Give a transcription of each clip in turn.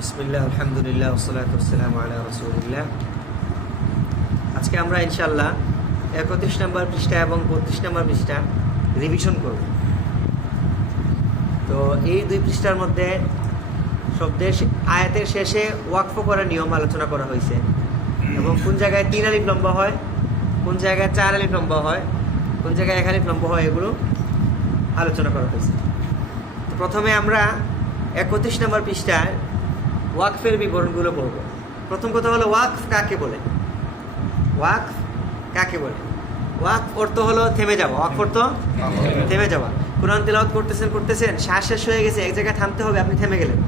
বিসমিল্লাহ, আলহামদুলিল্লাহ, ওয়াসসালাতু ওয়াসসালামু আলা রাসূলিল্লাহ। আজকে আমরা ইনশাআল্লাহ 31 নম্বর পৃষ্ঠা এবং 32 নম্বর পৃষ্ঠা রিভিশন করব। তো এই দুই পৃষ্ঠার মধ্যে শব্দের আয়াতের শেষে ওয়াকফ করার নিয়ম আলোচনা করা হয়েছে এবং কোন জায়গায় 3 আলিফ লম্বা হয়, কোন জায়গায় 4 আলিফ লম্বা হয়, কোন জায়গায় 1 আলিফ লম্বা হয়, এগুলো আলোচনা করা হয়েছে। তো প্রথমে আমরা 31 নম্বর পৃষ্ঠায় ওয়াকফের বিবরণগুলো পড়ব। প্রথম কথা হলো ওয়াকফ কাকে বলে। ওয়াকফ কাকে বলে? ওয়াকফ অর্থ হলো থেমে যাওয়া। ওয়াকফ অর্থ থেমে যাওয়া। কোরআন তেলাওয়াত করতেছেন, শ্বাস শেষ হয়ে গেছে, এক জায়গায় থামতে হবে, আপনি থেমে গেলেন,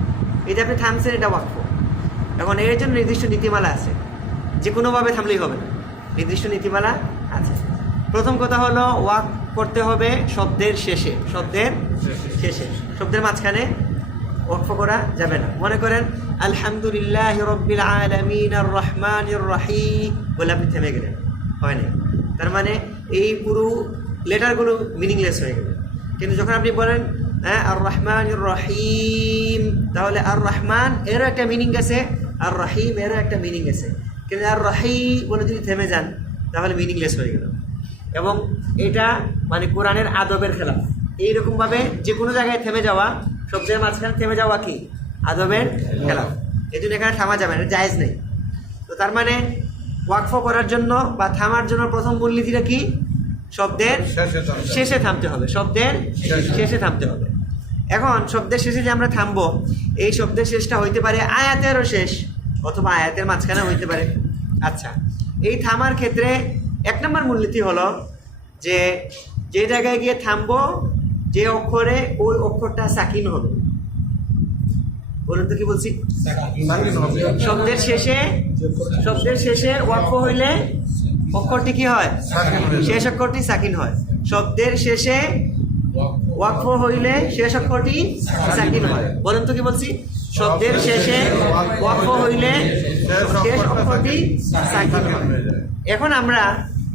এই যে আপনি থামছেন, এটা ওয়াকফ। এখন এর জন্য নির্দিষ্ট নীতিমালা আছে, যে কোনোভাবে থামলেই হবে না, নির্দিষ্ট নীতিমালা আছে। প্রথম কথা হলো ওয়াকফ করতে হবে শব্দের শেষে। শব্দের শেষে, শব্দের মাঝখানে ওয়াকফ করা যাবে না। মনে করেন আলহামদুলিল্লাহি রাব্বিল আলামিন আর রহমানির রহিম বলে আপনি থেমে গেলেন, হয় না। তার মানে এই পুরো লেটারগুলো মিনিংলেস হয়ে গেল। কিন্তু যখন আপনি বলেন আর রহমানির রহিম, তাহলে আর রহমান এরও একটা মিনিং আছে, আর রহিম এরও একটা মিনিং আছে। কিন্তু আর রহিম বলে যদি থেমে যান তাহলে মিনিংলেস হয়ে গেল। এবং এটা মানে কোরআনের আদবের খেলাফ। এইরকমভাবে যে কোনো জায়গায় থেমে যাওয়া, শব্দের মাঝখানে থেমে যাওয়া কি আদবের খেলাফ। এই জন্য এখানে থামা যাবে না, জায়েজ নেই। তো তার মানে ওয়াকফ করার জন্য বা থামার জন্য প্রথম মূলনীতিটা কি? শব্দের শেষে থামতে হবে। শব্দের শেষে থামতে হবে। এখন শব্দের শেষে যে আমরা থামবো, এই শব্দের শেষটা হইতে পারে আয়াতেরও শেষ অথবা আয়াতের মাঝখানে হইতে পারে। আচ্ছা, এই থামার ক্ষেত্রে 1 নম্বর মূলনীতি হলো যে যে জায়গায় গিয়ে থামবো, যে অক্ষরে ওই অক্ষরটা সাকিন হবে। বলুন তো কি বলছি? শব্দের শেষে ওয়াকফ হইলে অক্ষরটি কি হয়? শেষ অক্ষরটি সাকিন হয়। শব্দের শেষে ওয়াকফ হইলে শেষ অক্ষরটি সাকিন হয়। বলুন তো কি বলছি? শব্দের শেষে ওয়াকফ হইলে শেষ অক্ষরটি সাকিন হয়। এখন আমরা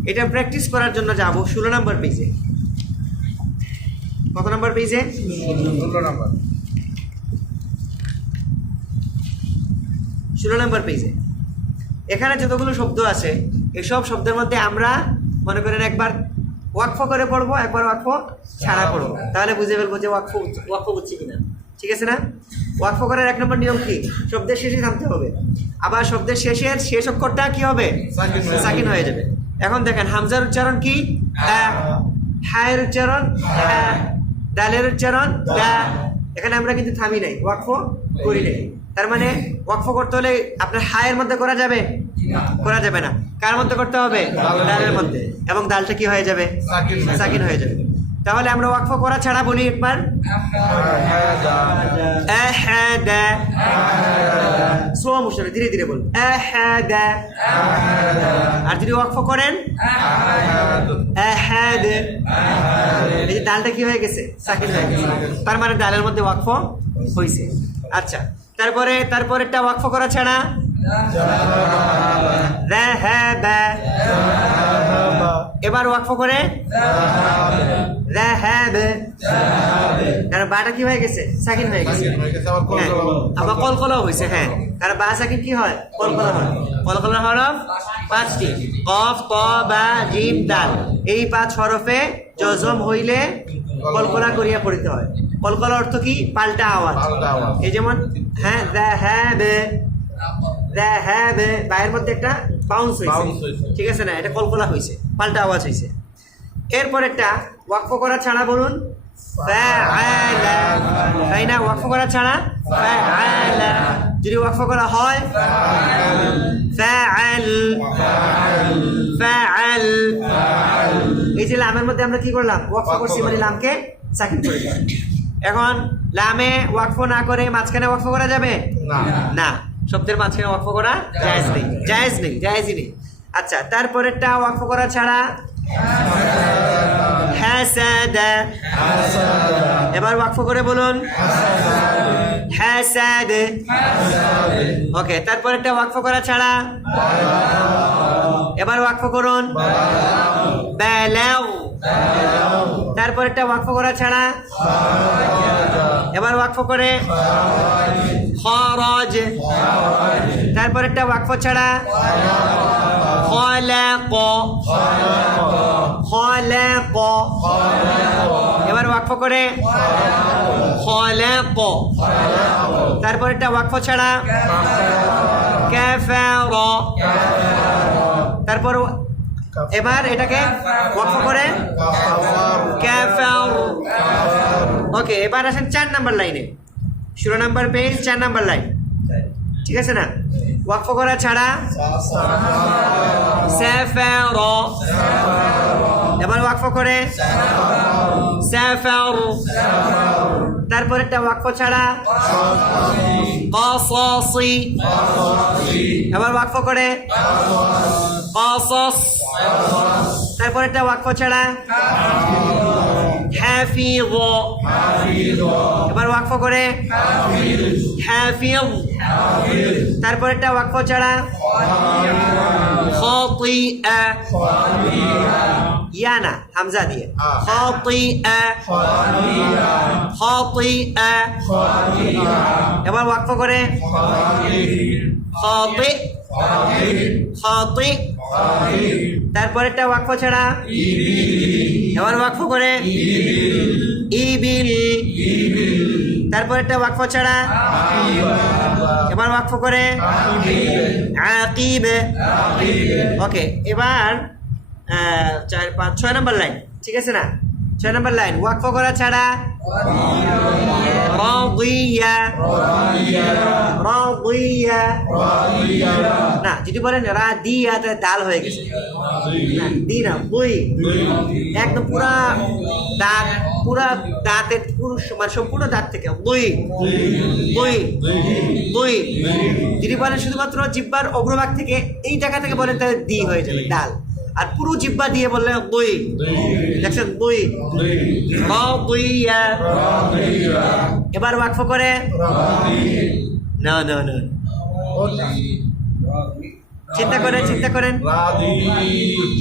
এটা প্র্যাকটিস করার জন্য যাব 16 নম্বর পেজে। কত নম্বর পেজে? 16 নম্বর পেজে। এখানে যতগুলো শব্দ আছে, এসব শব্দের মধ্যে আমরা মনে করেন একবার ওয়াকফ করে পড়বো, একবার ওয়াকফ ছাড়া পড়বো, তাহলে বুঝে ফেলবো যে ওয়াকফ বুঝছি কিনা। ঠিক আছে না? ওয়াকফ করার 1 নম্বর নিয়ম কি? শব্দের শেষে থামতে হবে। আবার শব্দের শেষের শেষ অক্ষরটা কি হবে? সাকিন হয়ে যাবে। এখন দেখেন, হামজার উচ্চারণ কি? হায়ের উচ্চারণ দালের উচ্চারণ দা। এখানে আমরা কিন্তু থামি নাই, ওয়াকফ করি নাই। তার মানে ওয়াকফ করতে হলে আপনার হায়ের মধ্যে করা যাবে? করা যাবে না। কার মধ্যে করতে হবে? দালের মধ্যে। এবং দালটা কি হয়ে যাবে? সাকিন হয়ে যাবে। তাহলে আমরা ওয়াকফ করা ছাড়া বলি একবার, স্লো মোশনে ধীরে ধীরে বলুন। আর যদি ওয়াকফ করেন, এই যে দালটা কি হয়ে গেছে? সাকিন হয়ে গেছে। তার মানে দালের মধ্যে ওয়াকফ হয়েছে। আচ্ছা, তারপরেরটা ওয়াকফ করা ছাড়া, এবার ওয়াকফ করে কারণ বাটা কি হয়ে গেছে? সাকিন হয়ে গেছে। আবার কলকলাও হয়েছে। হ্যাঁ, কারণ বা সাকিন কি হয়? কলকলা হয়। কলকলা হরফ 5টি, কফ, ক, বা, জিম, দাল। এই 5 হরফে জজম হইলে কলকলা করিয়া পড়িতে হয়। কলকলা অর্থ কি? পাল্টা আওয়াজ। এই যেমন বায়ের মধ্যে একটা বাউন্স হয়েছে, ঠিক আছে না? এটা কলকলা হয়েছে, পাল্টা আওয়াজ হয়েছে। এরপরেরটা ওয়াকফ করা ছাড়া বলুন, তাই না? ওয়াকফ করা ছাড়া যদি ওয়াকফ করা হয়, এই যে লামের মধ্যে আমরা কি করলাম? ওয়াকফ করছি, মানে লামকে সাকিন করে দিলাম। এখন লামে ওয়াকফ না করে মাঝখানে ওয়াকফ করা যাবে না। শব্দের মাঝখানে ওয়াকফ করা জায়েজ নেই। আচ্ছা, তারপরেরটা ওয়াকফ করা ছাড়া, হাসাদা। এবার ওয়াকফ করে বলুন, হাসাদ। ওকে, তারপরেরটা ওয়াকফ করা ছাড়া, এবার ওয়াকফ করুন, বালাউ। তারপরেরটা ওয়াকফ করা ছাড়া, এবার ওয়াকফ করে, ফারাজ, তারপরেরটা ওয়াকফ ছাড়া খালাক, খালাক, এবার ওয়াকফ করে খালাক, তারপরেরটা ওয়াকফ ছাড়া কাফারা, তারপর এবার এটাকে ওয়াকফ করে কাফার। ওকে, এবার আসেন 4 নাম্বার লাইনে, 16 নাম্বার পেজ 4 নাম্বার লাইন, ঠিক আছে না? ওয়াকফ করা ছাড়া সাফারা, এবার ওয়াকফ করে সাফার, তারপর একটা ওয়াকফ ছাড়া কাসাসি, এবার ওয়াকফ করে কাসাস, তারপর একটা ওয়াকফ ছাড়া হাফিজ, এবার ওয়াকফ করে হাফিজ, তারপর একটা ওয়াকফ ছাড়া খাতিআ, ইয়া না হামজা দিয়ে খাতিআ, খাতিআ, এবার ওয়াকফ করে খাতি, খাতি, তারপর একটা ওয়াকফ ছাড়া এবার ওয়াকফ করে ইবিল, তারপর একটা ওয়াকফ ছাড়া এবার ওয়াকফ করে আকিব। ওকে, এবার 4, 5, 6 নাম্বার লাইন, ঠিক আছে না? 6 নাম্বার লাইন ওয়াকফ করা ছাড়া রাদিয়া, রাদিয়া না, যদি বলেন রাদিয়া তাহলে দাল হয়ে গেছে, না দি না, দুই, একদম পুরা দাঁত, পুরা দাঁতের মানে সম্পূর্ণ দাঁত থেকে দুই, দুই, দুই। যদি বলেন শুধুমাত্র জিহ্বার অগ্রভাগ থেকে এই জায়গা থেকে বলেন তাহলে দি হয়ে যাবে ডাল, আর পুরো জিহ্বা দিয়ে বললে দুই, দেখছেন দুই, রাদিয়া। এবার ওয়াকফ করে না না না, চিন্তা করেন, চিন্তা করেন,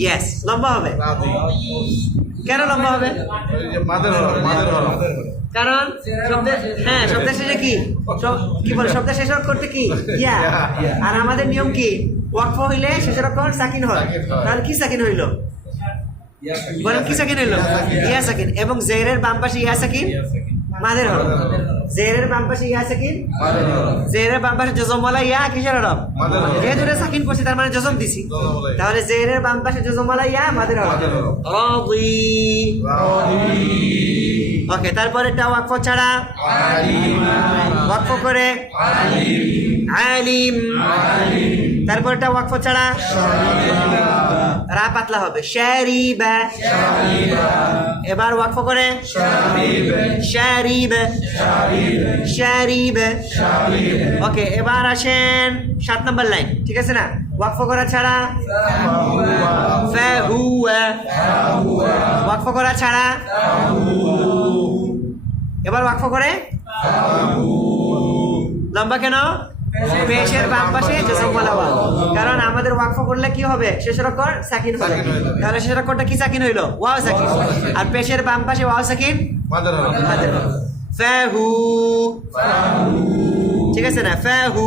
ইয়েস লম্বা হবে। কেন লম্বা হবে? কারণ শব্দের, হ্যাঁ শব্দের শেষে কি কি বলে, শব্দের শেষ করতে কি ইয়া, আর আমাদের নিয়ম কি ওয়াকফ হইলে শেষের অক্ষর সাকিন হয়, তাহলে কি সাকিন হইল বলেন, কি সাকিন হইল? ইয়া সাকিন, এবং জেরের বাম পাশে ইয়া সাকিন মাদের হরফ, জেরের বাম পাশে ইয়া সাকিন, জেরের বাম পাশে জজমওয়ালা ইয়া কিসের হরফ? যেহেতু সাকিন করছি তার মানে জজম দিছি, তাহলে জেরের বাম পাশে জজমওয়ালা ইয়া মাদের হরফ রাদি। ওকে, তারপরে একটা ওয়াকফ ছাড়া ওয়াকফ করে আলিম, তারপর একটা ওয়াকফ ছাড়া রা পাতলা হবে শারিবা, এবার ওয়াকফ করে শারিব, শারিব। ওকে, এবার আসেন 7 নাম্বার লাইন, ঠিক আছে না? ওয়াকফ করা ছাড়া ফাহুয়া, ওয়াকফ করা ছাড়া এবার ওয়াকফ করে লম্বা কেন? পেশের বাম পাশে জজমওয়ালা ওয়াও, কারণ আমাদের ওয়াকফ করলে কি হবে? শেষের অক্ষর সাকিন হবে, তাহলে শেষের অক্ষরটা কি সাকিন হইলো? ওয়াও সাকিন, আর পেশের বাম পাশে ওয়াও সাকিন মাদের হরফ ফাহু, ঠিক আছে না? ফাহু,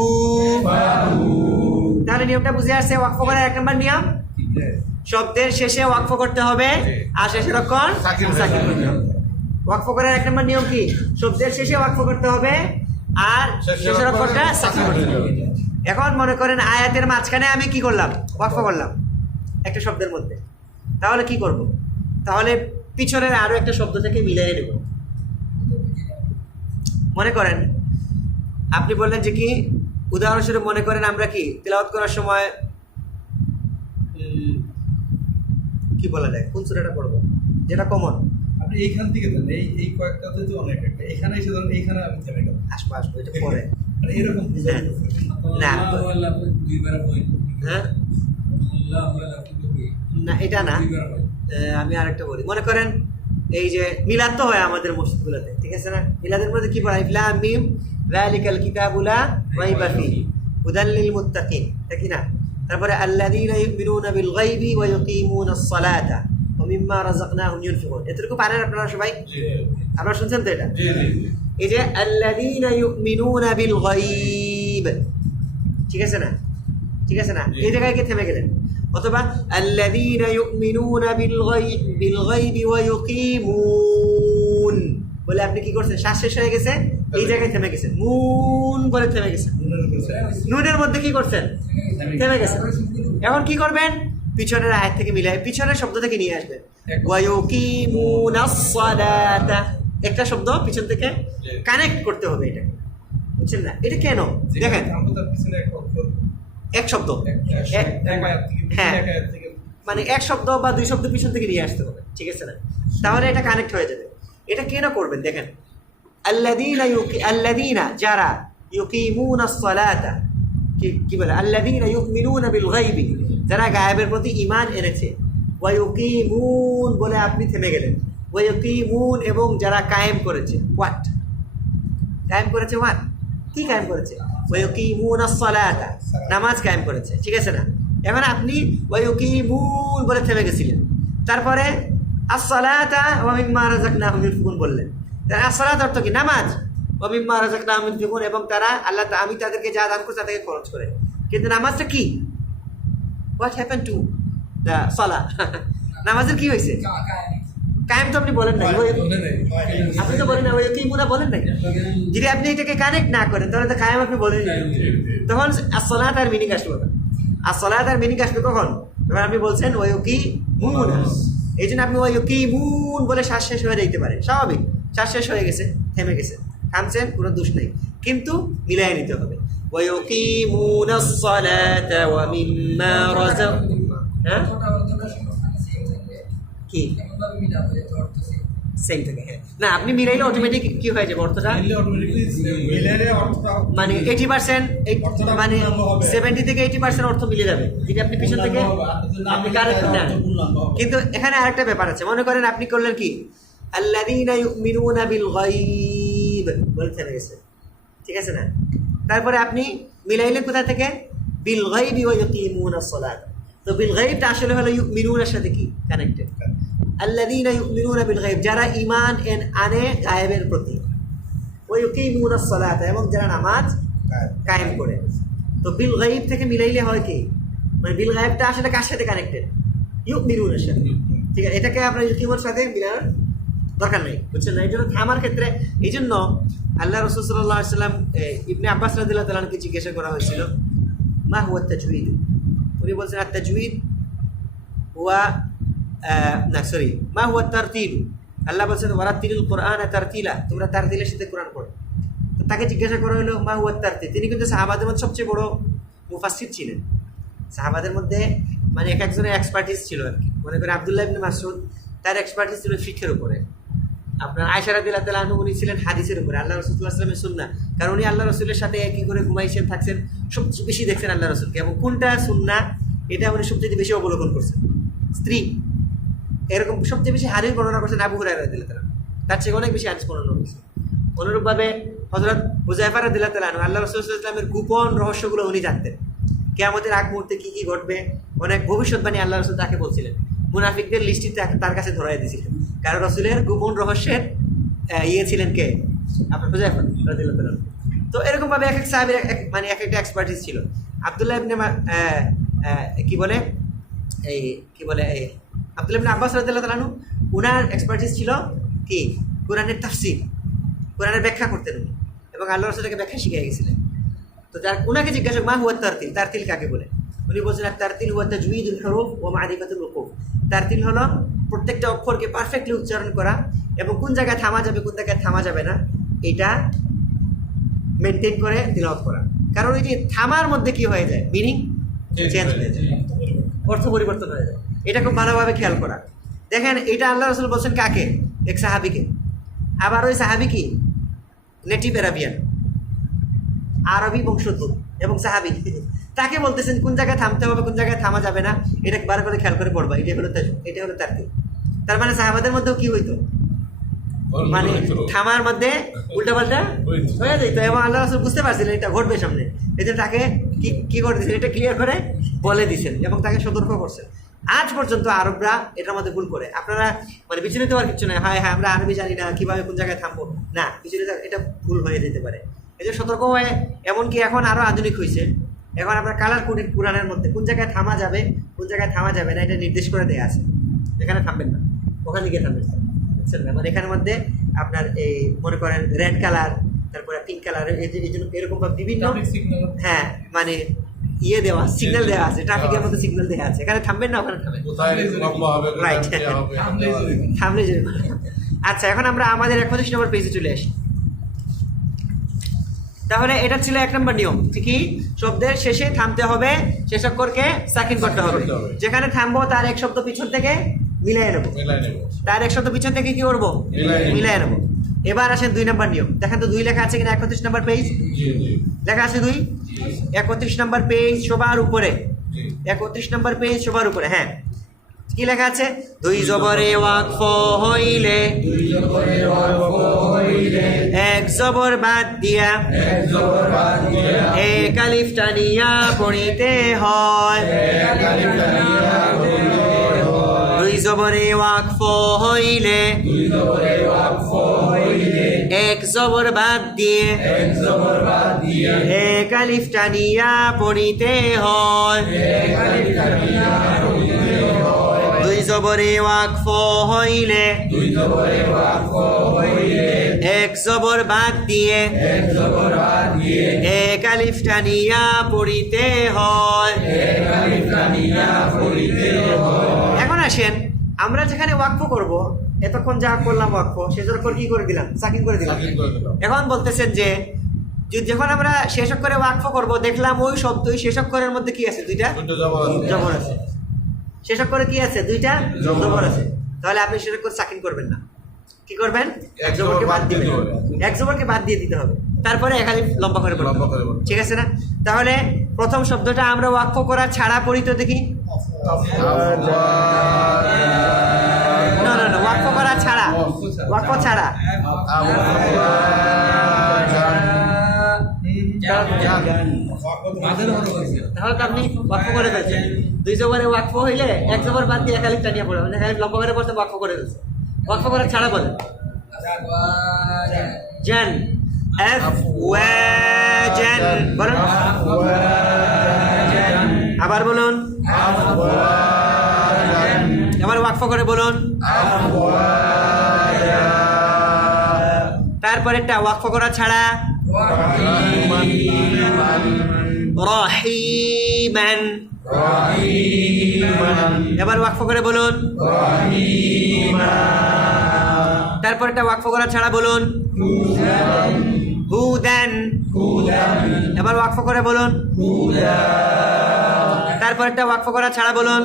তাহলে নিয়মটা বুঝে আসছে। ওয়াকফ করার 1 নম্বর নিয়ম, শব্দের শেষে ওয়াকফ করতে হবে আর শেষের অক্ষর সাকিন করতে হবে। ওয়াকফ করার 1 নম্বর নিয়ম কি? শব্দের শেষে ওয়াকফ করতে হবে আর শেষের অক্ষরটা সাকিন করতে হবে। এখন মনে করেন আয়াতের মাঝখানে আমি কি করলাম? ওয়াকফ করলাম একটা শব্দের মধ্যে, তাহলে কি করব? তাহলে পিছনের আরো একটা শব্দ থেকে মিলিয়ে নেব। মনে করেন আপনি বললেন যে কি, উদাহরণস্বরূপ মনে করেন আমরা কি তেলাওয়াত করার সময় কি বলা যায়, কোন সূরাটা পড়বো যেটা কমন? আপনি এইখান থেকে দেন, এই কয়েকটাতে তো অনেক একটা, এখানে এসে ধরুন এইখানে আমি থেমে গেলাম, আসবো এটা পরে মানে এরকম না, হ্যাঁ না এটা না, আমি আরেকটা বলি। মনে করেন এই যে মিলাদ তো হয় আমাদের মসজিদগুলোতে, ঠিক আছে না? মিলাদের মধ্যে কি পড়া? আলিফ লাম মিম যালিকাল কিতাবু লা রাইবা ফীহি হুদাল লিল মুত্তাকিন, ঠিক না? তারপরে আল্লাযীনা ইউমিনুনা বিল গায়বি ওয়া ইউকিমুনাস সালাতা ওয়া মিম্মা রাযাকনাহুম ইউনফিকুন। এতটুকু পারেন আপনারা সবাই? আপনারা শুনছেন তো এটা? এই যে আল্লাযীনা ইউমিনুনা বিল গায়ব, গাইব, ঠিক আছে না, ঠিক আছে না, এই জায়গায় কি থেমে গেলেন। অথবা আল্লাযীনা ইউমিনুনা বিল গাইবি ওয়া ইউকিমুন বলে আপনি কি করছেন, শ্বাস শেষ হয়ে গেছে, এই জায়গায় থেমে গেছেন, মুন বলে থেমে গেছেন। নুনের মধ্যে কি করছেন, থেমে গেছেন। এখন কি করবেন, পিছনের আয়াত থেকে মিলাই পিছনের শব্দ থেকে নিয়ে আসবেন, ওয়া ইউকিমুনাস সালাতা, একটা শব্দ পিছন থেকে কানেক্ট করতে হবে, এটা বুঝছেন না, এটা কেন দেখেন, এক শব্দ, হ্যাঁ মানে এক শব্দ বা দুই শব্দ পিছন থেকে নিয়ে আসতে হবে, ঠিক আছে না, তাহলে এটা কানেক্ট হয়ে যাবে। এটা কেন করবেন দেখেন, আল্লাযীনা যারা ইউকিমুনাস সালাতা, কি বলে, আল্লাযীনা ইউমিনুনা বিল গায়বি, যারা গায়েবের প্রতি ঈমান এনেছে, ওয়া ইউকিমুন বলে আপনি থেমে গেলেন, ওয়া ইউকিমুন এবং যারা কায়েম করেছে, হোয়াট কায়েম করেছে, হোয়াট কি কায়েম করেছে, ওয়া ইউকিমুনাস সালাতা, নামাজ কায়েম করেছে, ঠিক আছে না। এখন আপনি ওয়া ইউকিমুন বলে থেমে গেছিলেন, তারপরে আস-সালাতা ওয়া মিম্মা রাযাকনাহুম ইউনফিকুন বললেন। আস-সালাত অর্থ কি, নামাজ, ওয়া মিম্মা রাযাকনাহুম ইউনফিকুন, এবং তারা আল্লাহ আমি তাদেরকে যা দান করছি তাদেরকে খরচ করে। কিন্তু নামাজটা কি, হোয়াট হ্যাপেন টু দ্য সালাহ, নামাজের কি হয়েছে, কায়েম তো আপনি বলেন নাই, আপনি তো বলেন না, ওই কি মুনা বলেন নাই। যদি আপনি এটাকে কানেক্ট না করেন তাহলে তো কায়েম আপনি বলেন, তখন as-সালাত আর মিনিং আসবে না। as-সালাত আর মিনিং আসবে কখন, তখন আপনি বলছেন ওই কি মুন, এই জন্য আপনি ওই কি মুন বলে শ্বাস শেষ হয়ে যেতে পারে, স্বাভাবিক, শ্বাস শেষ হয়ে গেছে, থেমে গেছে, থামছেন, কোনো দোষ নেই, কিন্তু মিলাই নিতে হবে। ويقيمون الصلاة ومما رزقهم, হ্যাঁ কি সেম থেকে, হ্যাঁ না আপনি মিলাইলে অটোমেটিক কি হয়ে যাবে, অর্থটা মানে 80% মানে 70 থেকে 80% অর্থ মিলে যাবে যদি আপনি পিছন থেকে আপনি কারেক্ট না। কিন্তু এখানে আরেকটা ব্যাপার আছে, মনে করেন আপনি করলেন কি, আল্লাযীনা ইউমিনুনা বিল গায়ব বলে থেমে গেছে, ঠিক আছে না, তারপরে আপনি মিলাইলেন কোথা থেকে, বিল গায়বি ওয়া ইউকিমুনাস সালাত। তো বিল গায়বটা আসলে হলো ইউমিনুনার সাথে কি কানেক্টেড, আল্লাযীনা ইউমিনুনা বিল গায়ব যারা ঈমান আনে গায়েবের প্রতি, ওয়া ইউকিমুনাস সালাত এবং যারা নামাজ কায়েম করে। তো বিল গায়ব থেকে মিলাইলে হয় কি, মানে বিল গায়বটা আসলে কার সাথে কানেক্টেড, ইউমিনুনার সাথে, ঠিক আছে, এটাকে আপনার ইউকিমুর সাথে মিলানোর দরকার নেই, বুঝছেন না। এই জন্য থামার ক্ষেত্রে, এই জন্য আল্লাহ রাসূল সাল্লাল্লাহু আলাইহি ওয়াসাল্লাম ইবনে আব্বাস রাদিয়াল্লাহু তাআলা আনহুকে জিজ্ঞাসা করা হয়েছিল, মা হুয়া তাজউইদ, উনি বলছেন আত-তাজউইদ হুয়া না সরি মা হুয়া তারতিল, আল্লাহ বলছেন ওয়ারাতিলুল কুরআন তারতিলা, তোমরা তারতিলের সাথে কোরআন পড়ো। তো তাকে জিজ্ঞাসা করা হলো মা হুয়া তারতিল, তিনি কিন্তু সাহাবাদের মধ্যে সবচেয়ে বড় মুফাসসির ছিলেন, সাহাবাদের মধ্যে মানে এক একজনের এক্সপার্টিস ছিল আর কি। মনে করেন আব্দুল্লাহ ইবনে মাসউদ, তার এক্সপার্টিস ছিল ফিকহের উপরে, আপনার আয়েশা রাদিয়াল্লাহু তাআলা আনহা উনি ছিলেন হাদিসের উপরে, আল্লাহ রাসূল সাল্লাল্লাহু আলাইহি ওয়াসাল্লামের সুন্নাহ, কারণ উনি আল্লাহ রাসূলের সাথে একই করে ঘুমাইছেন, থাকছেন, সবচেয়ে বেশি দেখছেন আল্লাহ রাসূলকে, এবং কোনটা সুন্নাহ এটা উনি সবচেয়ে বেশি অবলোকন করছেন। স্ত্রী এরকম সবচেয়ে বেশি হাদিস বর্ণনা করছেন আবু হুরায়রা রাদিয়াল্লাহু তাআলা, তার চেয়ে অনেক বেশি হাদিস বর্ণনা করছেন। অনুরূপভাবে হযরত হুযায়ফা রাদিয়াল্লাহু তাআলা আনহু, আল্লাহ রাসূল সাল্লাল্লাহু আলাইহি ওয়াসাল্লামের গোপন রহস্যগুলো উনি জানতেন, কিয়ামতের আগ মুহূর্তে কি কি ঘটবে, অনেক ভবিষ্যৎবাণী আল্লাহ রাসূল তাকে বলছিলেন, মুনাফিকদের লিস্টটি তার কাছে ধরাই দিয়েছিলেন, কারণ রাসূলের গোপন রহস্যের ছিলেন কে, আপনার হুযায়ফা রাদিয়াল্লাহু তাআলা। তো এরকমভাবে এক এক সাহাবীর মানে এক একটা এক্সপার্টিস ছিল। আব্দুল্লাহ ইবনে কি বলে এই আব্দুল্লাহ ইবনে আব্বাস রাদিয়াল্লাহু তাআলা আনহু, উনার এক্সপার্টিস ছিল কি, কোরআনের তাফসীর, কোরআনের ব্যাখ্যা করতেন উনি, এবং আল্লাহ রাসূলকে ব্যাখ্যা শিখিয়ে গেছিলেন। তো যার উনাকে জিজ্ঞাসা মা হুয়া তারতিল, তারতিল কাকে বলে, উনি বলছেন তারতিল হুয়া তাজউইদুল হুরুফ ওয়া মারিফাতুল উকুফ, তারতিল হলো প্রত্যেকটা অক্ষরকে পারফেক্টলি উচ্চারণ করা এবং কোন জায়গায় থামা যাবে কোন জায়গায় থামা যাবে না এটা মেনটেন করে তিলাওয়াত করা। কারণ এই যে থামার মধ্যে কি হয়ে যায়, মিনিং চেঞ্জ হয়ে যায়, অর্থ পরিবর্তন হয়ে যায়, এটা খুব ভালোভাবে খেয়াল করা। দেখেন এটা আল্লাহ রাসূল বলছেন কাকে, এক সাহাবীকে, আবার ওই সাহাবী কি নেটিভ আরবিয়ান, আরবি বংশোদ্ভূত এবং সাহাবী, তাকে বলতেছেন কোন জায়গায় থামতে হবে কোন জায়গায় থামা যাবে না, এটা বার করে খেয়াল করে পড়বা, এটা হলো তারতিল। তার মানে সাহাবাদের মধ্যেও কি হইতো, মানে থামার মধ্যে উল্টাপাল্টা হয়ে যেত, এবং আল্লাহ রাসূল বুঝতে পারছিলেন এটা ঘটবে সামনে, এই জন্য তাকে কি করে দিয়েছেন, এটা ক্লিয়ার করে বলে দিয়েছেন এবং তাকে সতর্ক করছেন। আজ পর্যন্ত আরবরা এটার মধ্যে ভুল করে, আপনারা মানে বিচলিত হওয়ার কিছু নয়, হ্যাঁ আমরা আরবি জানি না কিভাবে কোন জায়গায় থামবো, না বিচলিত, এটা ভুল হয়ে যেতে পারে। এই যে সতর্ক হয়ে, এমনকি এখন আরো আধুনিক হয়েছে, এখন আপনার কালার কোডেড কোরআনের মধ্যে কোন জায়গায় থামা যাবে কোন জায়গায় থামা যাবে না এটা নির্দেশ করে দেওয়া আছে। এখানে থামবেন না, ওখানে গিয়ে থামবেন, বুঝছেন না? মানে এখানের মধ্যে আপনার এই মনে করেন রেড কালার, তারপরে পিঙ্ক কালার, এই জন্য এরকম বিভিন্ন সিগন্যাল হ্যাঁ মানে ইয়ে দেওয়া সিগন্যাল দেওয়া আছে, ট্রাফিকের মধ্যে সিগন্যাল দেওয়া আছে, এখানে থামবেন না ওখানে থামবেন, কোথায় লম্বা হবে, Right. কোথায় দেয়া হবে, থামলে যে। আচ্ছা এখন আমরা আমাদের 31 নম্বর পেজে চলে আসি। তাহলে এটা ছিল 1 নম্বর নিয়ম, কি শব্দের শেষে থামতে হবে, শেষ অক্ষরকে সাকিন করতে হবে। করতে হবে। যেখানে থামবো তার এক শব্দ পিছন থেকে মিলাই নেব, মিলাই নেব। তার এক শব্দ পিছন থেকে কি করবো মিলাই নেব। মিলাই নেব। এবার আসেন 2 নম্বর নিয়ম, দেখেন তো 2 লেখা আছে কিনা 31 নম্বর পেজ, জি জি লেখা আছে 2, 31 নম্বর পেজ সবার উপরে, জি 31 নম্বর পেজ সবার উপরে। হ্যাঁ কি লেখা আছে? 2 জবরে ওয়াকফ হইলে, 1 জবর বাদ দিয়া, এক আলিফ টানিয়া পড়িতে হয়। 2 জবরে ওয়াকফ হইলে, 1 জবর বাদ দিয়ে, এক আলিফ টানিয়া পড়িতে হয়। 2 জবরে ওয়াকফ হইলে, 1 জবর বাদ দিয়ে, এক আলিফ টানিয়া পড়িতে হয়। এখন আসেন আমরা যেখানে ওয়াকফ করব, এতক্ষণ যা করলাম ওয়াকফ, শেষ অক্ষর কি করে দিলাম? সাকিন করে দিলাম। সাকিন করে দিলাম। এখন বলতেছেন যে যখন আমরা শেষ অক্ষরে ওয়াকফ করব, দেখলাম ওই শব্দই শেষ অক্ষরের মধ্যে কি আছে? 2টা দুটো জবর আছে। জবর আছে। শেষ অক্ষরে কি আছে? 2টা জবর জবর আছে। তাহলে আপনি শেষ অক্ষর সাকিন করবেন না, কি করবেন? এক জবরকে জবর বাদ বাদ দিবেন, দিতে হবে। এক জবরকে বাদ দিয়ে দিতে হবে, তারপরে এক আলিফ লম্বা করে পড়তে লম্বা হবে। করে পড়তে হবে। ঠিক আছে না? তাহলে প্রথম শব্দটা আমরা ওয়াকফ করা ছাড়া পড়ি তো দেখি। না না না, ওয়াকফ করা ছাড়া, ওয়াকফ ছাড়া। মাঝের হরফ আছে তাহলে তো আপনি ওয়াকফ করে ফেলছেন। 2 জবরে ওয়াকফ হইলে 1 জবর বাদ দিয়ে এক আলিফ টানিয়ে পড়ে, মানে এক আলিফ লম্বা করে পড়তে ওয়াকফ করে ফেলছে। ওয়াকফ করা ছাড়া বলেন জান, আফওয়াজান বলেন, আবার বলুন, এবার ওয়াকফ করে বলুন। তারপরেরটা ওয়াকফ করা ছাড়া, রহিমান, এবার ওয়াকফ করে বলুন। তারপরেরটা ওয়াকফ করা ছাড়া বলুন, হুদান, এবার ওয়াকফ করে বলুন। তারপরেরটা ওয়াকফ করা ছাড়া বলুন,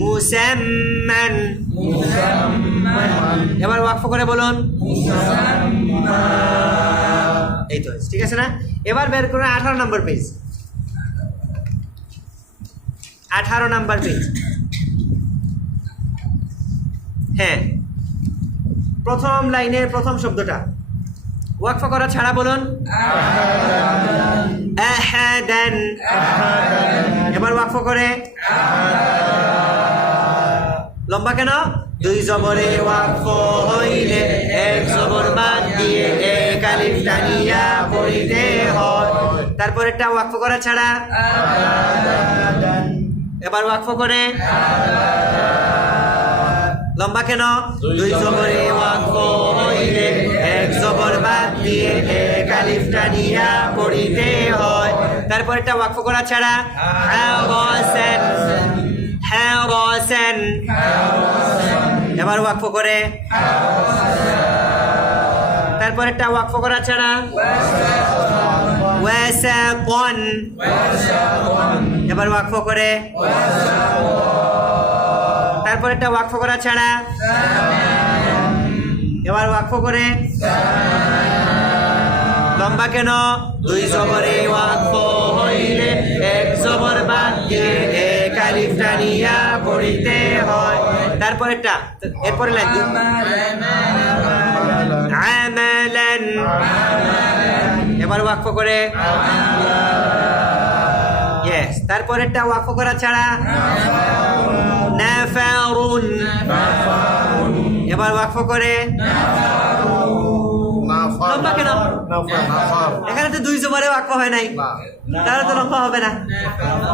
মুসাম্মান, এবার ওয়াকফ করে বলুন। এই তো ঠিক আছে না? এবার বের করুন 18 নম্বর পেজ, 18 নম্বর পেজ। হ্যাঁ প্রথম লাইনের প্রথম শব্দটা ওয়াকফ করা ছাড়া বলুন, আহাদান, এবার ওয়াকফ করে লম্বা কেন? 2 জবরে ওয়াকফ হইলে, 1 জবর বাদ দিয়ে, এক আলিফ টানিয়া পড়িতে হয়। তারপরেরটা ওয়াকফ করা ছাড়া, এবার ওয়াকফ করে লম্বা কেন? 2 জবরে ওয়াকফ হইলে, 1 জবর বাদ দিয়ে, এক আলিফ টানিয়া পড়িতে হয়। তারপরেরটা ওয়াকফ করা ছাড়া, হারাসান, হারাসান, এবার ওয়াকফ করে। তারপরেরটা ওয়াকফ করা ছাড়া, ওয়াসাতান, এবার ওয়াকফ করে। তারপরেরটা ওয়াকফ করা ছাড়া, এবার ওয়াকফ করে লম্বা কেন? 2 জবরে ওয়াকফ হইলে, 1 জবর বাদ দিয়ে, এক আলিফ টানিয়া পড়িতে হয়। তারপরেরটা, এরপরে লাইন আমালান, এবার ওয়াকফ করে। ইয়েস, তারপরেরটা ওয়াকফ করা ছাড়া, নাফারুন, এবার ওয়াকফ করে। লম্বা কেন? এখানে তো দুই জবরে ওয়াকফ হয় নাই, তাহলে তো লম্বা হবে না।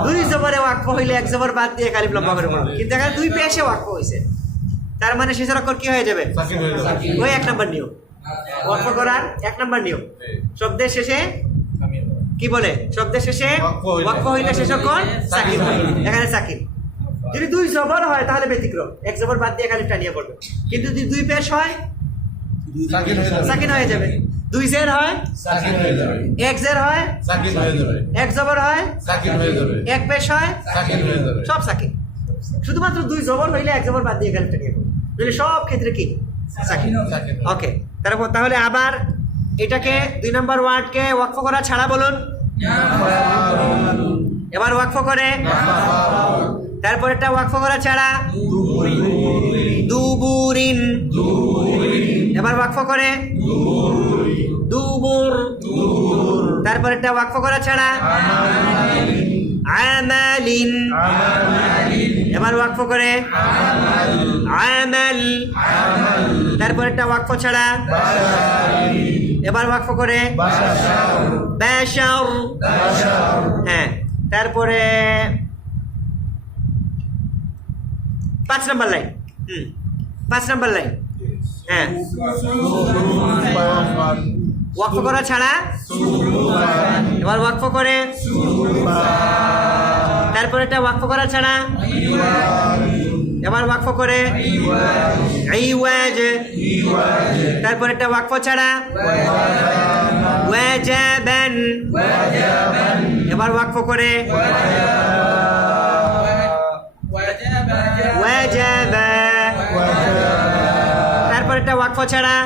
দুই জবরে ওয়াকফ হইলে এক জবর বাদ দিয়ে কালিফ লম্বা করে পড়ো, কিন্তু এখানে দুই পেশে ওয়াকফ হয়েছে, তার মানে শেষের অক্ষর কি হয়ে যাবে? ওই 1 নম্বর নিয়ম, ওয়াকফ করার 1 নম্বর নিয়ম। শব্দের শেষে কি বলে? শব্দের শেষে ওয়াকফ হইলে শেষ অক্ষর সাকিন হয়, এখানে সাকিন। যদি দুই জবর হয় তাহলে ব্যতিক্রম, এক জবর বাদ দিয়ে কালিফ টানিয়ে পড়বে, কিন্তু যদি দুই পেশ হয় সাকিন হয়ে যাবে। দুই জের হয় এক জের হয় এক জবর হয় এক পেশ হয় সব সাকিন। শুধুমাত্র দুই জবর হইলে এক জবর বাদ দিয়ে কালিফ টানিয়ে পড়বে, তাহলে সব ক্ষেত্রে কি সাকিন। ওকে, তাহলে আবার এটাকে 2 নম্বর ওয়ার্ডকে ওয়াকফ করা ছাড়া বলুন। এবার ওয়াকফ করে, তারপর এটা ওয়াকফ করা ছাড়া দুবুরিন। এবার ওয়াকফ করে দুবুর, তারপর এটা ওয়াকফ করা ছাড়া আমালিন। এবার ওয়াকফ করে আমাল, তারপর এটা ওয়াকফ ছাড়া। এবার ওয়াকফ করে বাশার। হ্যাঁ, তারপরে 5 নম্বর লাইন। 5 নম্বর লাইন। হ্যাঁ, ওয়াকফ করা ছাড়া। এবার ওয়াকফ করে, তারপর এটা ওয়াকফ করা ছাড়া। এবার ওয়াকফ করে ইওয়াজ, তারপর এটা ওয়াকফ ছাড়া ওয়াজাবান। এবার ওয়াকফ করে ওয়াজাবা, তারপর এটা ওয়াকফ ছাড়া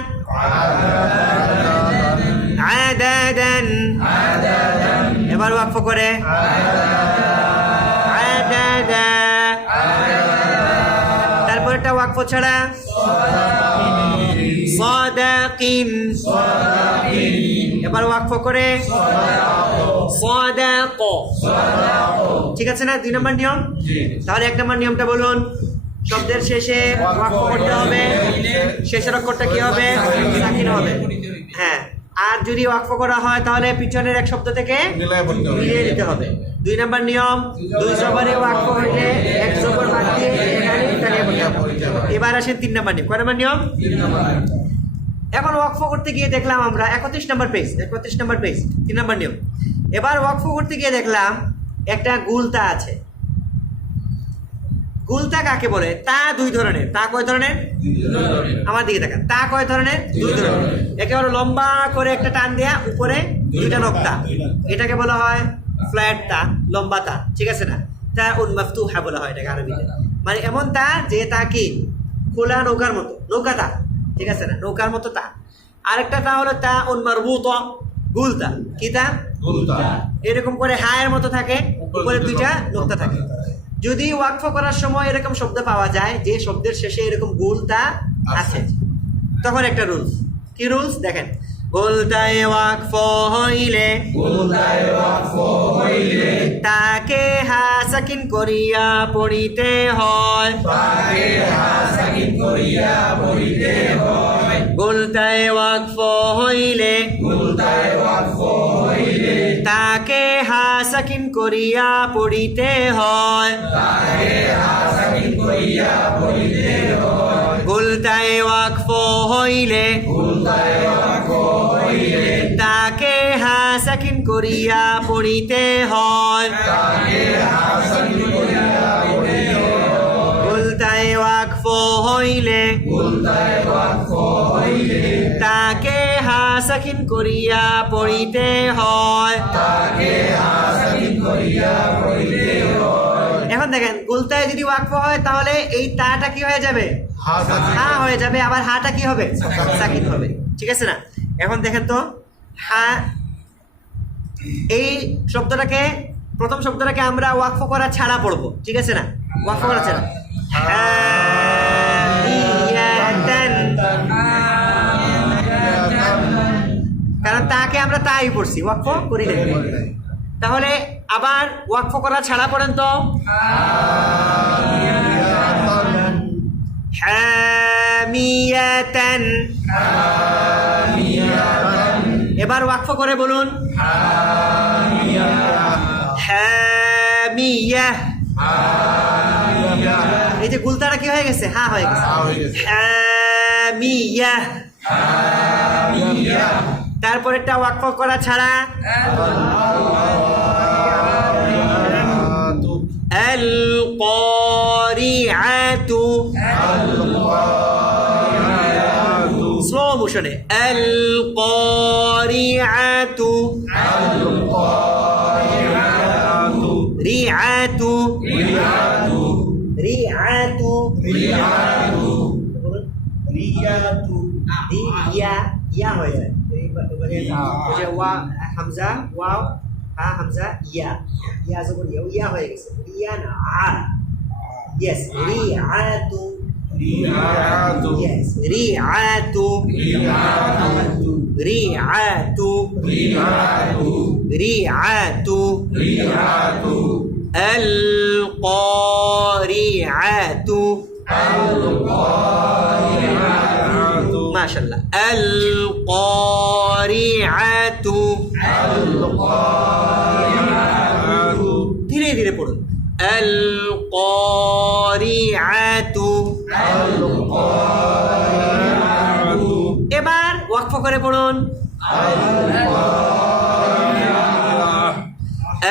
আদাদান। এবার ওয়াকফ করে আদাদা, তারপর এটা ওয়াকফ ছাড়া সাদাকিন। এবার ওয়াকফ করে সাদাক। ঠিক আছে না? 2 নম্বর নিয়ম। তাহলে 1 নম্বর নিয়মটা বলুন। শব্দের শেষে ওয়াকফ করতে হবে, শেষের অক্ষরটা কি হবে? সাকিন হবে। হ্যাঁ, আর যদি ওয়াকফ করা হয় তাহলে পিছনের এক শব্দ থেকে মিলিয়ে নিতে হবে। 2 নম্বর নিয়ম, 2 জবরে ওয়াকফ হইলে এক জবর বাদ দিয়ে পড়তে হবে। এবার আসেন 3 নম্বর নিয়ম। কয় নম্বর নিয়ম? এখন ওয়াকফ করতে গিয়ে দেখলাম আমরা 31 নম্বর পেজ, 31 নম্বর পেজ, 3 নম্বর নিয়ম। এবার ওয়াকফ করতে গিয়ে দেখলাম একটা গুলতা আছে। গুলতা কাকে বলে? তা 2 ধরনের। তা কয় ধরনের? আমার দিকে দেখেন, তা কয় ধরনের? 2 ধরনের। একেবারে লম্বা করে একটা টান দেয়া, উপরে 2টা নক্তা, এটাকে বলা হয় ফ্ল্যাট তা, লম্বা তা। ঠিক আছে না? তা উন্মাফতুহা বলা হয় এটাকে আরবিতে। মানে এমন তা যে তা কি খোলা নৌকার মতো, নৌকা তা। ঠিক আছে না? নৌকার মতো তা। আরেকটা তা হলো তা উন্মারবুত, গুলতা। কি তা? এরকম করে হায়ের মতো থাকে, উপরে 2টা নক্তা থাকে। যদি ওয়াকফ করার সময় এরকম শব্দ পাওয়া যায় যে শব্দের শেষে এরকম গুলতা আছে, তখন একটা রুলস। কি রুলস? দেখেন, গুলতায় ওয়াকফ হইলে তাকে হা সাকিন করিয়া পড়িতে হয়। গুলতায় ওয়াকফ হইলে তাকে হা সাকিন করিয়া পড়িতে হয়। গুলতায় ওয়াকফ হইলে তাকে হা সাকিন করিয়া পড়িতে হয়। গুলতায় ওয়াকফ হইলে তাকে হা সাকিন করিয়া পড়িতে হয়। এখন দেখেন, গুলতায় যদি ওয়াকফ হয় তাহলে এই তাটা কি হয়ে যাবে? হা হয়ে যাবে। আবার হাটা কি হবে? সাকিন হবে। ঠিক আছে না? এখন দেখেন তো, হা, এই শব্দটাকে, প্রথম শব্দটাকে আমরা ওয়াকফ করা ছাড়া পড়বো। ঠিক আছে না? ওয়াকফ করা ছাড়া। কারণ তাকে আমরা তাই পড়ছি, ওয়াকফ করি না। তাহলে আবার ওয়াকফ করা ছাড়া পড়েন তো, হামিয়াতান। এবার ওয়াকফ করে বলুন হামিয়া। এই যে গুলতাটা কি হয়ে গেছে? হা হয়ে গেছে। হামিয়া। তারপরেরটা ওয়াকফ করা ছাড়া আল ক্বারিআতু, স্লো মোশনে আল ক্বারিআতু, রিআতু, রিআতু, ইয়া ইয়া হয়ে যায়। ওই যে ওয়া হামজা ওয়াও হা হামজা ইয়া, ইয়া যখন ইয়া হয়ে গেছে, ইয়া না আ। ইয়েস, রিআতু, ইয়েস, রিআতু, রিআতু, রিআতু, আল ক্বারিআতু, মাশাআল্লাহ, আল ক্বারিআতু। ধীরে ধীরে পড়ুন আল ক্বারিআতু। এবার ওয়াকফ করে পড়ুন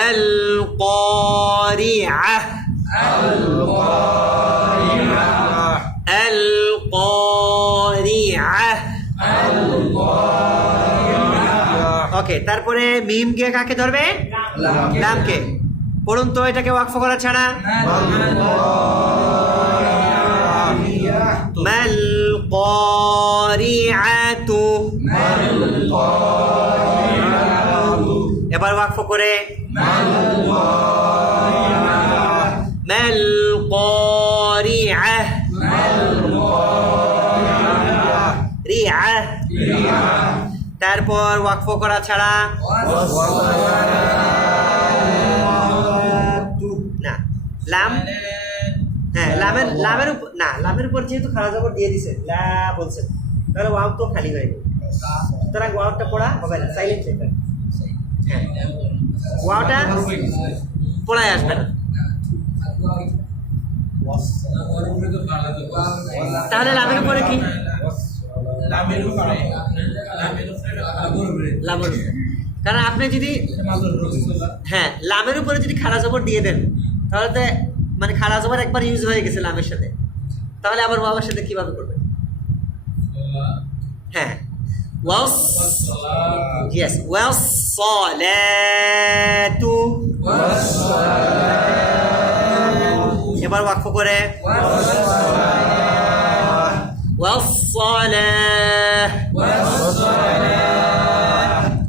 আল ক্বারিআহ, আল ক্বারিআহ। ওকে, তারপরে মিম কে কাকে ধরবে? লামকে। পড়ুন তো এটাকে ওয়াকফ করা ছাড়া মাল ক্বারিআতু। এবার ওয়াকফ করে মাল ক্বারিআহ, রিআহ। তারপর ওয়াকফ করা ছাড়া না লাম, হ্যাঁ লামের উপর না, লামের উপর যেহেতু খাড়া জবর দিয়ে দিছে লা বলছেন, তাহলে ওয়াও তো খালি হয়ে গেল। সুতরাং ওয়াওটা পড়া হবে না, সাইলেন্ট থাকবে। হ্যাঁ, ওয়াওটা পড়ায় আসবে না। তাহলে লামের উপরে কি? লামের উপরে, কারণ আপনি যদি হ্যাঁ লামের উপরে যদি খাড়া জবর দিয়ে দেন তাহলে তো মানে খাড়া জবর একবার ইউজ হয়ে গেছে লামের সাথে, তাহলে আবার ওয়াওয়ের সাথে কিভাবে করবেন? হ্যাঁ ওয়াস, ইয়েস, ওয়াস সালাতু। এবার ওয়াকফ করে ওয়াস সালাহ।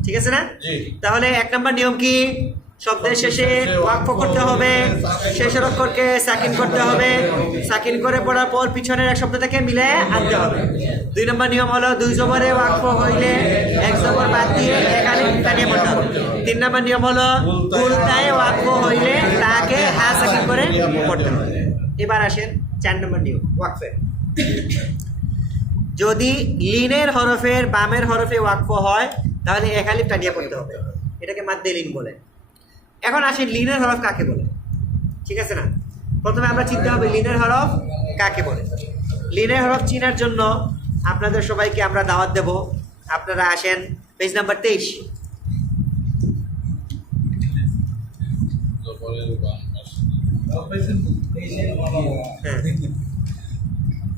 ঠিক আছে না? তাহলে এক নম্বর নিয়ম কি? শব্দের শেষে ওয়াকফ করতে হবে, শেষের অক্ষরকে সাকিন করতে হবে, সাকিন করে পড়ার পর পিছনের এক শব্দ থেকে মিলে আনতে হবে। 2 নম্বর নিয়ম হলো 2 জবরে ওয়াকফ হইলে 1 জবর বাদ দিয়ে এক আলিফ টানিয়ে পড়তে হবে। 3 নম্বর নিয়ম হলো গুলতায় ওয়াকফ হইলে তাকে হা সাকিন করে পড়তে হবে। এবার আসেন 4 নম্বর নিয়ম ওয়াকফের। যদি লিনের হরফের বামের হরফে ওয়াকফ হয় তাহলে এক আলিফ টানিয়ে পড়তে হবে, এটাকে মাদ্দে লিন বলে। এখন আসি লিনের হরফ কাকে বলে, ঠিক আছে না? প্রথমে আমরা চিনতে হবে লিনের হরফ কাকে বলে। লিনের হরফ চিনার জন্য আপনাদের সবাইকে আমরা দাওয়াত দেব, আপনারা আসেন পেজ নাম্বার 23।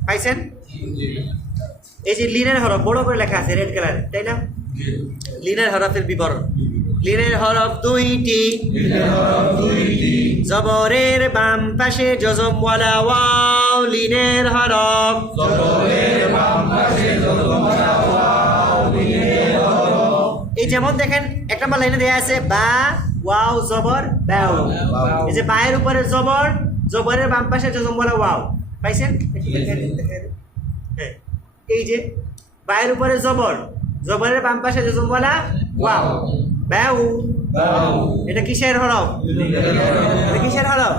পাইছেন? এই যে লিনের হরফ বড় করে লেখা আছে রেড কালারে, তাই না? লিনের হরফের বিবরণ। লিনের হরফ 2টি, জবরের বাম পাশে জজমওয়ালা ওয়াও লিনের হরফ। এই যেমন দেখেন এক নম্বর লাইনে দেয়া আছে বা ওয়াও জবর বাও। এই যে বায়ের উপরে জবর, জবরের বাম পাশে জজমওয়ালা ওয়াও, পাইছেন? হ্যাঁ, এই যে বায়ের উপরে জবর, জবরের বাম পাশে জজমওয়ালা ওয়াও, বাউ। এটা কিসের হরফ? এটা কিসের হরফ?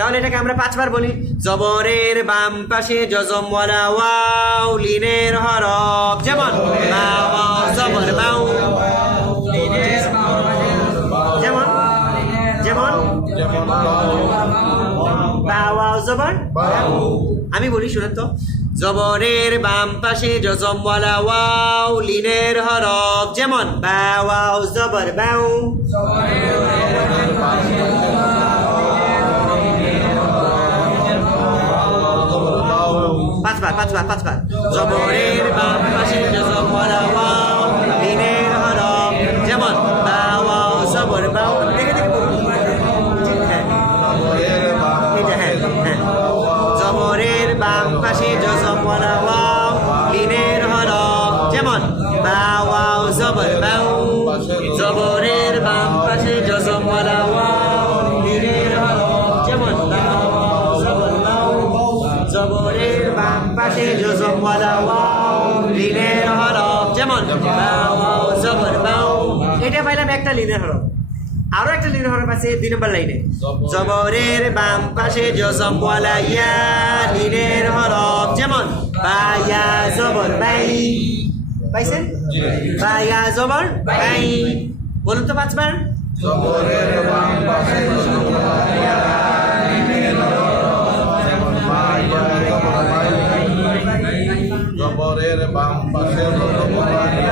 তাহলে এটাকে আমরা 5 বার বলি। জবরের বাম পাশে জজম ওয়ালা ওয়াও লিনের হরফ যেমন বা ওয়াও জবর বাউ, যেমন যেমন বা ওয়াও জবর বাউ। আমি বলি শুনেন তো, জবরের বাম পাশে জজম ওয়ালা ওয়াও লিনের হরফ যেমন বা ওয়াও জবর বাউ। পাঁচবার জবরের বাম পাশে জজম ওয়ালা ওয়াও লিনের হরফ যেমন বা ওয়াও জবর বাউ। দেখে দেখে বলুন। হ্যাঁ, এটা হ্যাঁ হ্যাঁ। জবরের বাম পাশে জজম ওয়ালা ওয়াও লিনের হরফ যেমন বা ওয়াও জবর বাউ। জবরের বাম পাশে জজম ওয়ালা ওয়াও লিনের হরফ যেমন বা ওয়াও জবর বাউ। জবরের বাম পাশে জজম ওয়ালা ওয়াও লিনের হরফ যেমন বা ওয়াও জবর বাউ। এটা পাইলাম একটা লিনের হরফ। আরো একটা লিনের হরফ আছে 2 নম্বর লাইনে। জবরের বাম পাশে জজম ওয়ালা ইয়া লিনের হরফ যেমন বা ইয়া জবর বাই। পাইছেন? বা ইয়া জবর বাই। বলুন তো 5 বার। জবরের বাম পাশে জজম ওয়ালা ইয়া লিনের হরফ যেমন বা ইয়া জবর বাই। জবরের বাম পাশে জজম ওয়ালা ইয়া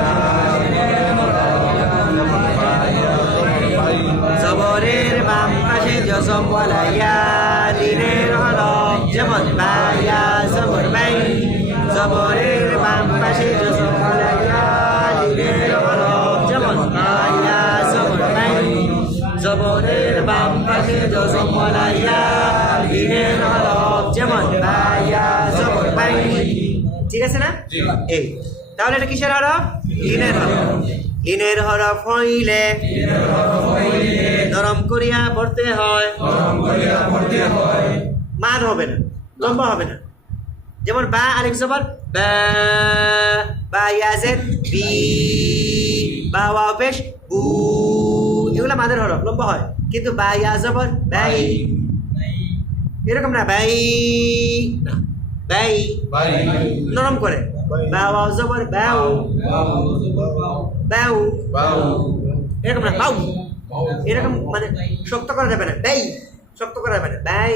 লিনের হরফ যেমন বা ইয়া জবর বাই। জবরের বাম পাশে জজম ওয়ালা ইয়া লিনের হরফ যেমন বা ইয়া জবর বাই। জবরের বাম পাশে জজম ওয়ালা ইয়া লিনের হরফ যেমন বা ইয়া জবর বাই। জবরের বাম পাশে জজম ওয়ালা ইয়া লিনের হরফ যেমন বা ইয়া জবর বাই। ঠিক আছে না? এই তাহলে এটা কিসের হরফ? লিনের হরফ। লিনের হরফ হইলে নরম করিয়া পড়তে হয়, মাদ হবে না, লম্বা হবে না। যেমন বা আলিফ জবর বা, বা ইয়াজের বি, বা ওয়াও পেশ বু, এগুলো মাদের হরফ, লম্বা হয়। কিন্তু বা ইয়া জবর বাই, এরকম না বাই না, বাই নরম করে। বা ওয়াও জবর বাউ, বাউ এরকম না বাউ, এরকম মানে শক্ত করা যাবে না। বাই শক্ত করা যাবে না, বাই।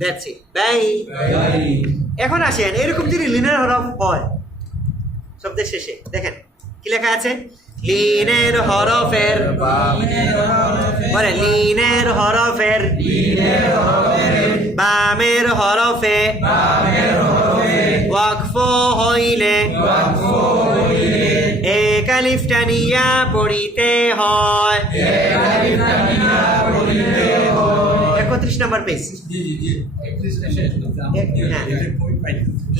That's it, by. এখন আসেন এরকম যদি লিনের হরফ হয় শব্দের শেষে, দেখেন কি লেখা আছে। লিনের হরফের বলে লিনের হরফের বামের হরফে ওয়াকফ হইলে এক আলিফ টানিয়া পড়িতে হয়। 31 নম্বর পেজ।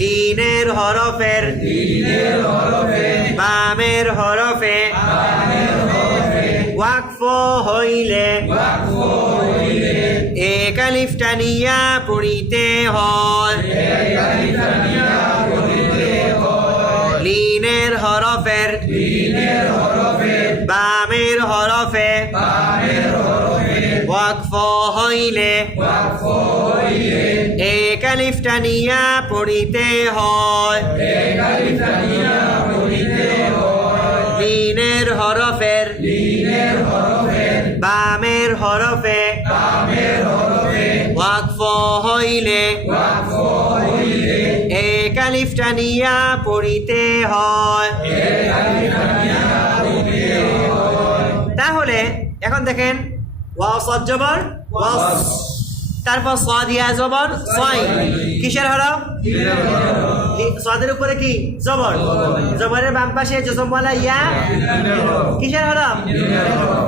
লিনের হরফের বামের হরফে ওয়াকফ হইলে এক আলিফ টানিয়া পড়িতে হয়। লিনের হরফের বামের হরফে ওয়াকফ হইলে এক আলিফ টানিয়া পড়িতে হয়। লিনের হরফের বামের হরফে ওয়াকফ হইলে এক আলিফ টানিয়া পড়িতে হয়। তাহলে এখন দেখেন ওয়াও সাদ জবর ওয়াও, তারপর সাদ ইয়া জবর সাই, কিসের হরফ? সাদের উপরে কি জবর, জবরের বাম পাশে জজম ওয়ালা ইয়া, কিসের হরফ?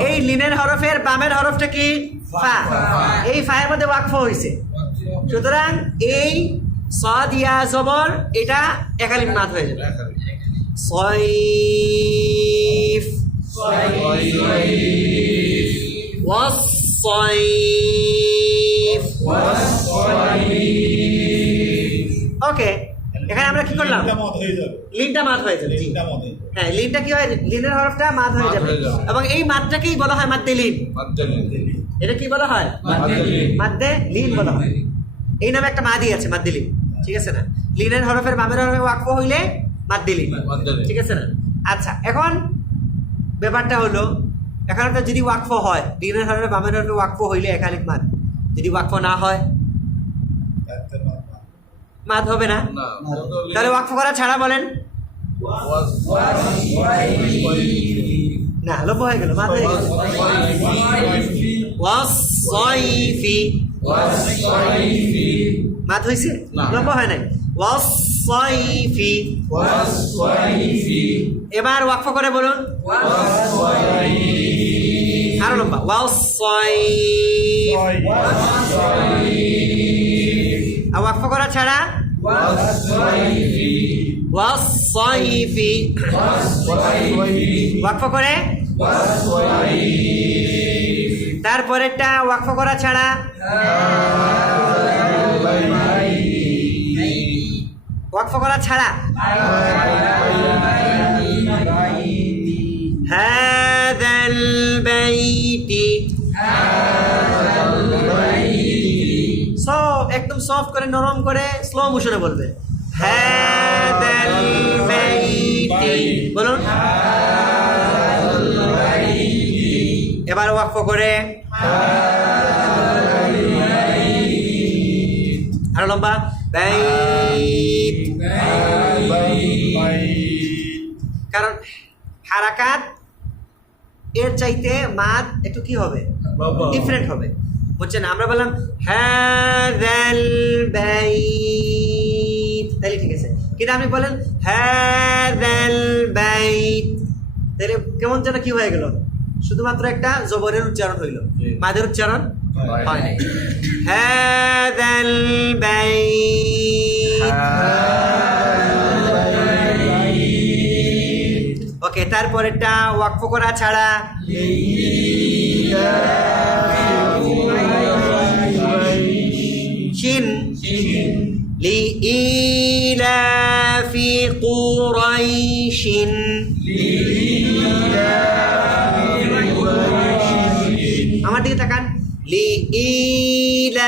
এই লিনের হরফের বামের হরফটা কি? ফা। এই ফায়ের মধ্যে ওয়াকফ হয়েছে, সুতরাং এই সাদ ইয়া জবর এটা একালিফ মাদ হয়ে যাবে। সাইফ ওয়াস-সাইফ। ওকে, এখানে আমরা কি করলাম? লিনটা মাদ হয়ে যাবে। হ্যাঁ, লিনটা কি হয়? লিনের হরফটা মাদ হয়ে যাবে এবং এই মাদটাকেই বলা হয় মাদ্দে লিন। এটা কি বলা হয়? মাদ্দে লিন বলা হয়। এই নামে একটা মাদি আছে, মাদ্দে লিন, ঠিক আছে না? লিনের হরফের বামের হরফে ওয়াকফ হইলে মাদ্দে লিন, ঠিক আছে না? আচ্ছা, এখন ব্যাপারটা হলো, এখানে তো যদি ওয়াকফ হয়, লিনের হরফে বামের হরফে ওয়াকফ হইলে একালিক মাদ, যদি ওয়াকফ না হয় মাদ হবে না। তাহলে ওয়াকফ করা ছাড়া বলেন না, লম্ব হয়ে গেল, মাদ হয়ে গেল। ওয়াসসাইফি, মাদ হইছে, লম্ব হয় নাই। ওয়াসসাইফি, এবার ওয়াকফ করে বলুন, আরো লম্বা। ওয়াসসাইফ, আর ওয়াকফ করা ছাড়া ওয়াসসাইফি, ওয়াকফ করে, তারপরেরটা ওয়াকফ করা ছাড়া ওয়াকফ করা ছাড়া হাযাল বাইতি, সব একদম সফট করে, নরম করে, স্লো মোশনে বলবে। হাযাল বাইতি বলুন, এবার ওয়াকফ করে, আরো লম্বা, বাইত। কারণ হারাকাত এর চাইতে মাদ একটু কি হবে, ডিফারেন্ট হবে, বুঝছেন? আমরা বললাম হাযাল বাইত, তাহলে ঠিক আছে, কিন্তু আপনি বলেন হাযাল বাইত, তাহলে কেমন যেন কি হয়ে গেল, শুধুমাত্র একটা জবরের উচ্চারণ হইল, মাদের উচ্চারণ হয় নাই। হাযাল বাইত, ওকে। তারপরেরটা ওয়াকফ করা ছাড়া শিন, লিইলাফি কুরাইশিন, আমার দিকে তাকান, লিইলাফি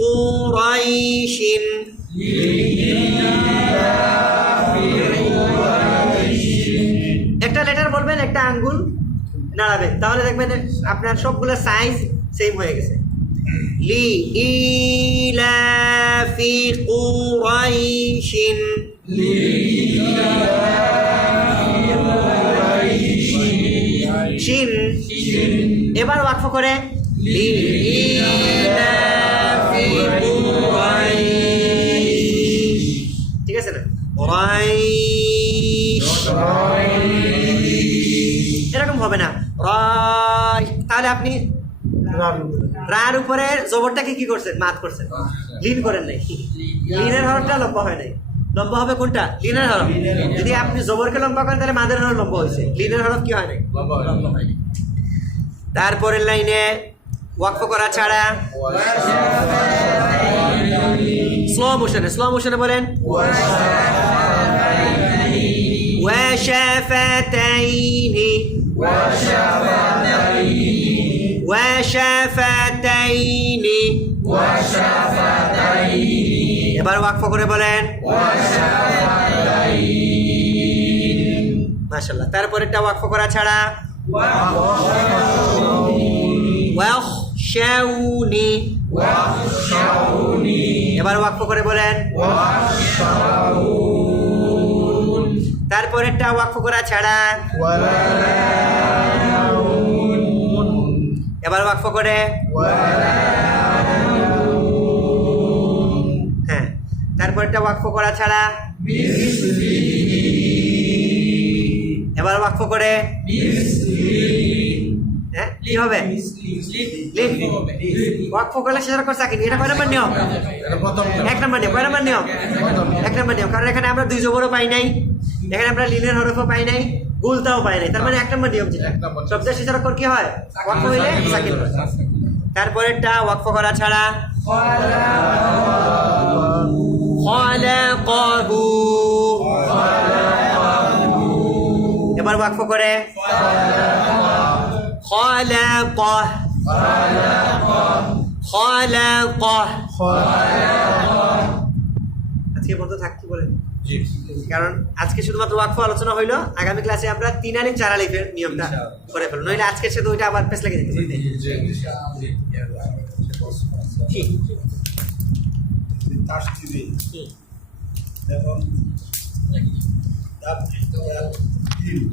কুরাইশিন, একটা লেটার বলবেন, একটা আঙ্গুল নাড়াবেন, তাহলে দেখবেন আপনার সবগুলো সাইজ সেম হয়ে গেছে। লিইলাফি কুরাইশিন, শিন, এবার ওয়াকফ করে লিইলাফি কুরাইশ, ঠিক আছে না? কুরাইশ এরকম হবে না, রাই। তাহলে আপনি রার উপরে জবরটাকে কি করছেন, মাদ করছেন, লিন করেন নাই। লিনের হরফটা লম্বা হয় নাই, লম্বা হবে কোনটা? লিনের হরফ। যদি আপনি জবরকে লম্বা করেন তাহলে মাদের হরফ লম্বা হয়েছে, লিনের হরফ কি হয় নাই, লম্বা হয় নাই। তারপরের লাইনে ওয়াকফ করা ছাড়া স্লো মোশনে, স্লো মোশনে বলেন ওয়াশাফাতাইনি, ওয়াশাফাতাইনি, এবার ওয়াকফ করে বলেন মাশাআল্লাহ। তারপরেরটা ওয়াকফ করা ছাড়া ওয়াখশাউনি, এবার ওয়াকফ করে বলেন। তারপরেরটা ওয়াকফ করা ছাড়া এবার ওয়াকফ করে, হ্যাঁ। তারপরেরটা ওয়াকফ করা ছাড়া এবার ওয়াকফ করে, হ্যাঁ কি হবে? ওয়াকফ করলে সেটা করছে কি? এটা কয় নম্বর নিয়ম? এক নম্বর নিয়ম। কয় নম্বর নিয়ম? এক নম্বর নিয়ম। কারণ এখানে আমরা দুই জবরও পাই নাই, এখানে আমরা লিনের হরফও পাই নাই, গুলতাও পাই নাই, তার মানে এক নম্বর নিয়ম যেটা শব্দের শেষের অক্ষর কি হয়? ওয়াকফ হইলে সাকিন হয়। তারপরেরটা ওয়াকফ করা ছাড়া খালাকাহু, এবার ওয়াকফ করে খালাকাহ, খালাকা আজকে বলতে থাক কি বলেন কারণ আজকে শুধুমাত্র ওয়াকফ আলোচনা হইলো আগামী ক্লাসে আমরা 3 আলিফ 4 আলিফের নিয়মটা করে ফেলবো নইলে আজকের সাথে ওইটা আবার পেছ লাগিয়ে দিতে পারি কি তাসদিদি এবং